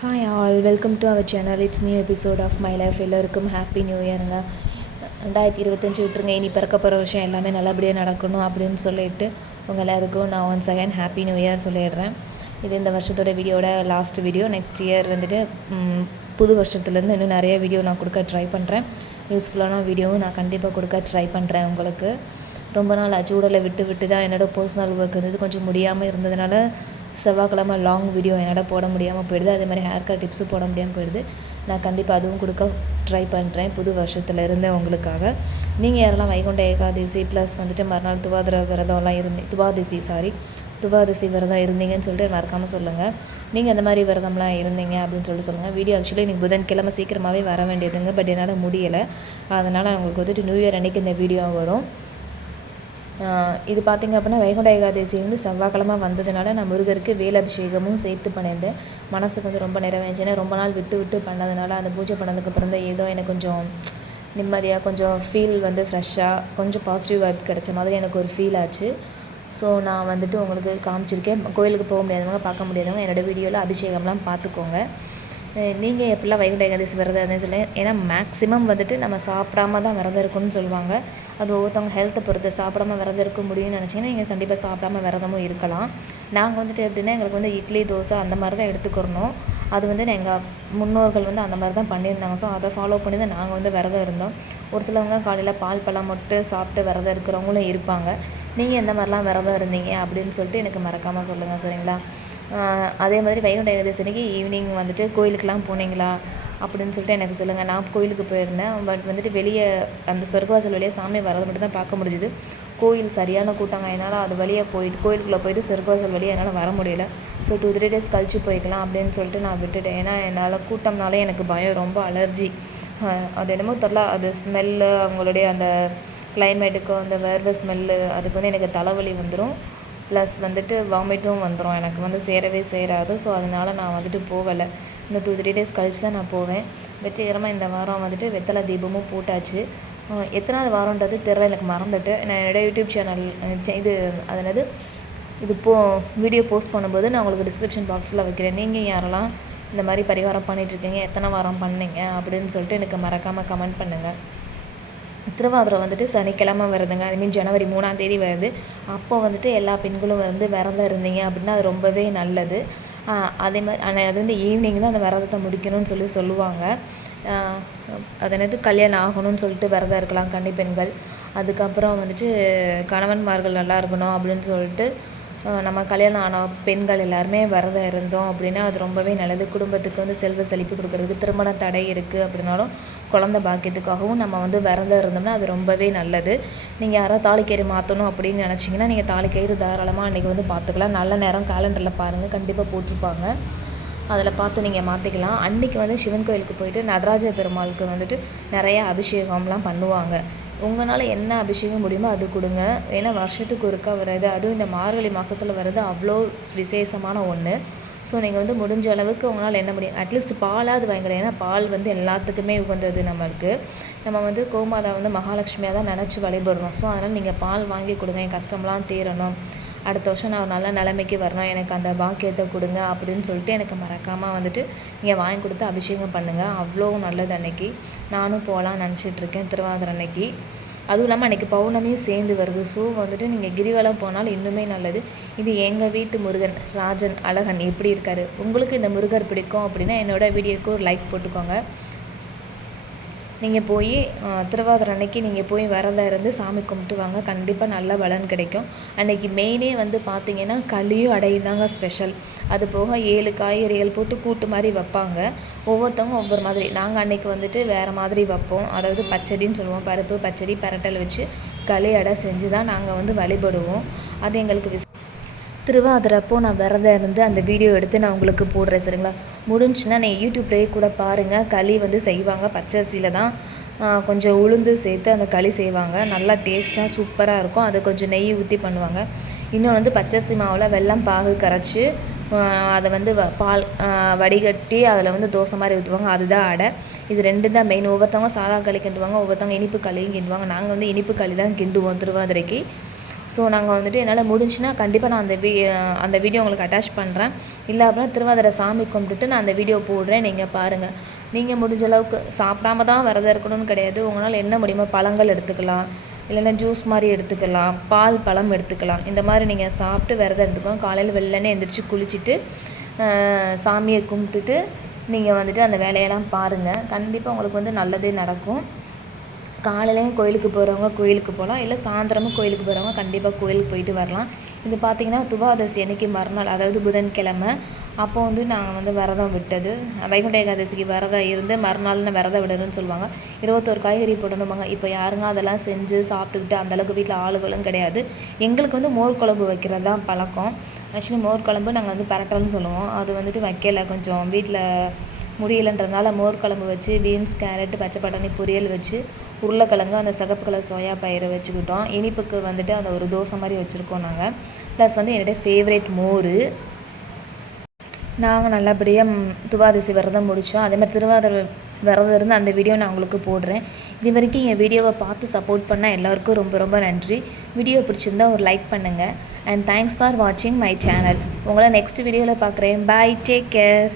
Hi all welcome to our channel it's new episode of my life எல்லோருக்கும் happy new இயருங்க ரெண்டாயிரத்தி இருபத்தஞ்சி விட்டுருங்க. இனி பிறக்க போகிற விஷயம் எல்லாமே நல்லபடியாக நடக்கணும் அப்படின்னு சொல்லிட்டு உங்கள் எல்லாருக்கும் நான் once again happy new year சொல்லிடுறேன். இது இந்த வருஷத்தோட வீடியோட லாஸ்ட் வீடியோ நெக்ஸ்ட் இயர் வந்துட்டு புது வருஷத்துலேருந்து இன்னும் நிறைய வீடியோ நான் கொடுக்க ட்ரை பண்ணுறேன் யூஸ்ஃபுல்லான வீடியோவும் நான் கண்டிப்பாக கொடுக்க ட்ரை பண்ணுறேன் உங்களுக்கு. ரொம்ப நாள் அச்சு உடலை விட்டு விட்டு தான் என்னோடய பர்சனல் ஒர்க் இருந்தது கொஞ்சம் முடியாமல் இருந்ததுனால செவ்வாய்க்கிழமை லாங் வீடியோ என்னால் போட முடியாமல் போயிடுது. அதே மாதிரி ஹேர் கட் டிப்ஸும் போட முடியாமல் போயிடுது. நான் கண்டிப்பாக அதுவும் கொடுக்க ட்ரை பண்ணுறேன் புது வருஷத்தில் இருந்தே உங்களுக்காக. நீங்கள் யாரெல்லாம் வைகுண்ட ஏகாதசி ப்ளஸ் வந்துட்டு மறுநாள் துவாதிர விரதம்லாம் இருந்து துவாதசி சாரி துவாதசி விரதம் இருந்தீங்கன்னு சொல்லிட்டு மறக்காமல் சொல்லுங்கள் நீங்கள் அந்த மாதிரி விரதம்லாம் இருந்தீங்க அப்படின்னு சொல்லிட்டு சொல்லுங்கள் வீடியோ ஆக்சுவலி நீங்கள் புதன்கிழமை சீக்கிரமாகவே வர வேண்டியதுங்க பட் என்னால் முடியலை. அதனால் உங்களுக்கு வந்துட்டு நியூ இயர் அன்றைக்கி இந்த வீடியோ வரும். இது பார்த்திங்க அப்படின்னா வைகுண்ட ஏகாதசி வந்து செவ்வாய்க்கிழமை வந்ததுனால நான் முருகருக்கு வேல் அபிஷேகமும் சேர்த்து பண்ணியிருந்தேன். மனசுக்கு வந்து ரொம்ப நிறைவேஞ்சி ஏன்னா ரொம்ப நாள் விட்டு விட்டு பண்ணதுனால அந்த பூஜை பண்ணதுக்கு அப்புறம் தான் ஏதோ எனக்கு கொஞ்சம் நிம்மதியாக கொஞ்சம் ஃபீல் வந்து ஃப்ரெஷ்ஷாக கொஞ்சம் பாசிட்டிவ் வைப் கிடைச்ச மாதிரி எனக்கு ஒரு ஃபீல் ஆச்சு. ஸோ நான் வந்துட்டு உங்களுக்கு காமிச்சிருக்கேன். கோயிலுக்கு போக முடியாதவங்க பார்க்க முடியாதவங்க என்னோடய வீடியோவில் அபிஷேகம்லாம் பார்த்துக்கோங்க. நீங்கள் எப்படிலாம் வைகுண்ட ஏகாதசி விரதம் இருந்தேன்னு சொல்லி ஏன்னா மேக்ஸிமம் வந்துட்டு நம்ம சாப்பிடாம தான் விரதம் இருக்கணும்னு சொல்லுவாங்க. அது ஒவ்வொருத்தவங்க ஹெல்த்தை பொறுத்து சாப்பிடாம விரதம் இருக்க முடியும்னு நினச்சிங்கன்னா நீங்கள் கண்டிப்பாக சாப்பிடாம விரதமும் இருக்கலாம். நாங்கள் வந்துட்டு எப்படின்னா எங்களுக்கு வந்து இட்லி தோசை அந்த மாதிரி தான் எடுத்துக்கிறணும். அது வந்து எங்கள் முன்னோர்கள் வந்து அந்த மாதிரி தான் பண்ணியிருந்தாங்க. ஸோ அதை ஃபாலோ பண்ணி தான் நாங்கள் வந்து விரதம் இருந்தோம். ஒரு சிலவங்க காலையில் பால் பழம் மட்டும் சாப்பிட்டு விரதம் இருக்கிறவங்களும் இருப்பாங்க. நீங்கள் எந்த மாதிரிலாம் விரதம் இருந்தீங்க அப்படின்னு சொல்லிட்டு எனக்கு மறக்காமல் சொல்லுங்கள் சரிங்களா? அதே மாதிரி வைகுண்ட ஏகாதசி ஈவினிங் வந்துட்டு கோயிலுக்கெலாம் போனீங்களா? அப்படின்னு சொல்லிட்டு எனக்கு சொல்லுங்கள் நான் கோயிலுக்கு போயிருந்தேன். பட் வந்துட்டு வெளியே அந்த சொர்க்கவாசல் வழியாக சாமி வரது மட்டும் தான் பார்க்க முடிஞ்சுது. கோயில் சரியான கூட்டங்க என்னால் அது வழியாக போயிட்டு கோயிலுக்குள்ளே போயிட்டு சொர்க்கவாசல் வழியாக என்னால் வர முடியல. ஸோ டூ த்ரீ டேஸ் கழிச்சு போய்க்கலாம் அப்படின்னு சொல்லிட்டு நான் விட்டுட்டேன். ஏன்னா என்னால் கூட்டம்னாலே எனக்கு பயம். ரொம்ப அலர்ஜி அது என்னமோ தெரில அது ஸ்மெல்லு அவங்களுடைய அந்த கிளைமேட்டுக்கும் அந்த வேர்வை ஸ்மெல்லு அதுக்கு வந்து எனக்கு தலைவலி வந்துடும் ப்ளஸ் வந்துட்டு வாமிட்டும் வந்துடும் எனக்கு வந்து சேரவே சேராது. ஸோ அதனால் நான் வந்துட்டு போகலை. இந்த டூ த்ரீ டேஸ் கழிச்சு தான் நான் போவேன். வெற்றிகரமாக இந்த வாரம் வந்துட்டு வெத்தலை தீபமும் போட்டாச்சு. எத்தனாவது வாரம்ன்றது தெரில எனக்கு மறந்துட்டு. நான் என்னோடய யூடியூப் சேனல் இது அதனது இது போ வீடியோ போஸ்ட் பண்ணும்போது நான் உங்களுக்கு டிஸ்கிரிப்ஷன் பாக்ஸில் வைக்கிறேன். நீங்கள் யாரெல்லாம் இந்த மாதிரி பரிகாரம் பண்ணிகிட்ருக்கீங்க எத்தனை வாரம் பண்ணீங்க அப்படின்னு சொல்லிட்டு எனக்கு மறக்காமல் கமெண்ட் பண்ணுங்கள் திருவாதிரை வந்துட்டு சனிக்கிழமை வருதுங்க. ஐ மீன் ஜனவரி மூணாம் தேதி வருது. அப்போ வந்துட்டு எல்லா பெண்களும் வந்து விரதம் இருந்தீங்க அப்படின்னா அது ரொம்பவே நல்லது. அதே மாதிரி ஆனால் அது வந்து ஈவினிங் தான் அந்த விரதத்தை முடிக்கணும்னு சொல்லி சொல்லுவாங்க. அது என்னது கல்யாணம் ஆகணும்னு சொல்லிட்டு விரதம் இருக்கலாம் கன்னி பெண்கள். அதுக்கப்புறம் வந்துட்டு கணவன்மார்கள் நல்லா இருக்கணும் அப்படின்னு சொல்லிட்டு நம்ம கல்யாணம் ஆன பெண்கள் எல்லாருமே விரதம் இருந்தோம் அப்படின்னா அது ரொம்பவே நல்லது. குடும்பத்துக்கு வந்து செல்வ செழிப்பு கொடுக்கறதுக்கு திருமண தடை இருக்குது அப்படின்னாலும் குழந்த பாக்கியத்துக்காகவும் நம்ம வந்து விரதம் இருந்தோம்னா அது ரொம்பவே நல்லது. நீங்கள் யாராவது தாலிக்கயிறு மாற்றணும் அப்படின்னு நினச்சிங்கன்னா நீங்கள் தாலிக்கயிறு தாராளமாக அன்றைக்கி வந்து பார்த்துக்கலாம் நல்ல நேரம் காலண்டரில் பாருங்கள் கண்டிப்பாக போட்டிருப்பாங்க. அதில் பார்த்து நீங்கள் மாற்றிக்கலாம் அன்றைக்கி வந்து சிவன் கோயிலுக்கு போயிட்டு நடராஜ பெருமாளுக்கு வந்துட்டு நிறைய அபிஷேகம்லாம் பண்ணுவாங்க. உங்களால் என்ன அபிஷேகம் முடியுமோ அது கொடுங்க. ஏன்னா வருஷத்துக்கு ஒருக்கா வர்றது அதுவும் இந்த மார்கழி மாதத்தில் வர்றது அவ்வளோ விசேஷமான ஒன்று ஸோ நீங்கள் வந்து முடிஞ்ச அளவுக்கு உங்களால் என்ன முடியும்? அட்லீஸ்ட் பாலாவது வாங்கிக்கலாம் ஏன்னா பால் வந்து எல்லாத்துக்குமே உகந்தது நம்மளுக்கு. நம்ம வந்து கோமாதா வந்து மகாலட்சுமியாக தான் நினச்சி வழிபடுறோம். ஸோ அதனால் நீங்கள் பால் வாங்கி கொடுங்க. என் கஷ்டம்லாம் தீரணும். அடுத்த வருஷம் நான் ஒரு நல்ல நிலைமைக்கு வரணும். எனக்கு அந்த பாக்கியத்தை கொடுங்க அப்படின்னு சொல்லிட்டு எனக்கு மறக்காமல் வந்துட்டு நீங்கள் வாங்கி கொடுத்து அபிஷேகம் பண்ணுங்கள் அவ்வளோ நல்லது அன்னைக்கு. நானும் போகலான்னு நினச்சிட்ருக்கேன் திருவாதிரை அன்னைக்கு. அதுவும் இல்லாமல் அன்றைக்கி பௌர்ணமியும் சேர்ந்து வருது. ஸோ வந்துட்டு நீங்கள் கிரிவலம் போனாலும் இன்னுமே நல்லது. இது எங்கள் வீட்டு முருகன் ராஜன் அழகன் எப்படி இருக்காரு? உங்களுக்கு இந்த முருகர் பிடிக்கும் அப்படின்னா என்னோட வீடியோக்கு ஒரு லைக் போட்டுக்கோங்க. நீங்கள் போய் திருவாதிரை அன்னைக்கு நீங்கள் போய் விரதம் இருந்து சாமி கும்பிட்டு வாங்க. கண்டிப்பாக நல்ல பலன் கிடைக்கும். அன்னைக்கு மெயினே வந்து பார்த்தீங்கன்னா களியும் அடையும் தாங்க ஸ்பெஷல். அது போக ஏழு காய்கறிகள் போட்டு கூட்டு மாதிரி வைப்பாங்க. ஒவ்வொருத்தவங்க ஒவ்வொரு மாதிரி. நாங்கள் அன்னைக்கு வந்துட்டு வேறு மாதிரி வைப்போம். அதாவது பச்சடின்னு சொல்லுவோம். பருப்பு பச்சடி பரட்டல் வச்சு களி அடை செஞ்சு தான் நாங்கள் வந்து வழிபடுவோம். அது எங்களுக்கு விச திருவாதிரப்போ நான் விரதம் இருந்து அந்த வீடியோ எடுத்து நான் உங்களுக்கு போடுறேன் சரிங்களா? முடிஞ்சுன்னா நீங்கள் யூடியூப்லேயே கூட பாருங்கள் களி வந்து செய்வாங்க பச்சரிசியில் தான். கொஞ்சம் உளுந்து சேர்த்து அந்த களி செய்வாங்க. நல்லா டேஸ்ட்டாக சூப்பராக இருக்கும். அதை கொஞ்சம் நெய் ஊற்றி பண்ணுவாங்க. இன்னொன்று வந்து பச்சரிசி மாவில் வெல்லம் பாகு கரைச்சி அதை வந்து வ- பால் வடிகட்டி அதில் வந்து தோசை மாதிரி ஊற்றுவாங்க அதுதான் அடை. இது ரெண்டு தான் மெயின் ஒவ்வொருத்தவங்க சாதா களி கிண்டுவாங்க ஒவ்வொருத்தவங்க இனிப்பு களியும் கிண்டுவாங்க. நாங்கள் வந்து இனிப்பு களி தான் கிண்டுவோம் திருவாதிரைக்கு. ஸோ நாங்கள் வந்துட்டு என்னால் முடிஞ்சுன்னா கண்டிப்பாக நான் அந்த வீ அந்த வீடியோ உங்களுக்கு அட்டாச் பண்ணுறேன் இல்லை அப்படின்னா திருவாதிரை சாமி கும்பிட்டுட்டு நான் அந்த வீடியோ போடுறேன். நீங்கள் பாருங்கள் நீங்கள் முடிஞ்ச அளவுக்கு சாப்பிடாம தான் விரதம் இருக்கணும்னு கிடையாது. உங்களால் என்ன முடியுமோ பழங்கள் எடுத்துக்கலாம். இல்லைன்னா ஜூஸ் மாதிரி எடுத்துக்கலாம். பால் பழம் எடுத்துக்கலாம். இந்த மாதிரி நீங்கள் சாப்பிட்டு விரதம் எடுத்துக்கோங்க காலையில் வெள்ளனே எந்திரிச்சு குளிச்சுட்டு சாமியை கும்பிட்டுட்டு நீங்கள் வந்துட்டு அந்த வேலையெல்லாம் பாருங்கள் கண்டிப்பாக உங்களுக்கு வந்து நல்லதே நடக்கும். காலையிலையும் கோயிலுக்கு போகிறவங்க கோயிலுக்கு போகலாம் இல்லை சாயந்தரமும் கோயிலுக்கு போகிறவங்க கண்டிப்பாக கோயிலுக்கு போயிட்டு வரலாம். இது பார்த்திங்கன்னா துவாதசி அன்னைக்கு மறுநாள் அதாவது புதன்கிழமை. அப்போ வந்து நாங்கள் வந்து விரதம் விட்டது. வைகுண்ட ஏகாதசிக்கு விரதம் இருந்து மறுநாள் நான் விரதம் விடணும்னு சொல்லுவாங்க. இருபத்தோரு காய்கறி போடணுமாங்க. இப்போ யாருங்க அதெல்லாம் செஞ்சு சாப்பிட்டுக்கிட்டு அந்தளவுக்கு வீட்டில் ஆளுகளும் கிடையாது. எங்களுக்கு வந்து மோர் குழம்பு வைக்கிறது தான் பழக்கம். ஆக்சுவலி மோர் குழம்பு நாங்கள் வந்து பரட்டல்னு சொல்லுவோம். அது வந்துட்டு வைக்கல. கொஞ்சம் வீட்டில் முடியலன்றதுனால மோர் குழம்பு வச்சு பீன்ஸ் கேரட் பச்சை பட்டாணி பொரியல் வச்சு உருளைக்கிழங்கு அந்த சிகப்பு கலர் சோயா பயிரை வச்சுக்கிட்டோம். இனிப்புக்கு வந்துட்டு அந்த ஒரு தோசை மாதிரி வச்சுருக்கோம் நாங்கள் ப்ளஸ் வந்து என்னுடைய ஃபேவரேட் மோர். நாங்கள் நல்லபடியாக துவாதசி விரதம் முடித்தோம் அதே மாதிரி திருவாதிரை விரதம் இருந்து அந்த வீடியோ நான் உங்களுக்கு போடுறேன். இது வரைக்கும் என் வீடியோவை பார்த்து சப்போர்ட் பண்ண எல்லாருக்கும் ரொம்ப ரொம்ப நன்றி. வீடியோ பிடிச்சிருந்தா ஒரு லைக் பண்ணுங்கள் அண்ட் தேங்க்ஸ் ஃபார் வாட்சிங் மை சேனல் உங்களை நெக்ஸ்ட் வீடியோவில் பார்க்குறேன். Bye take care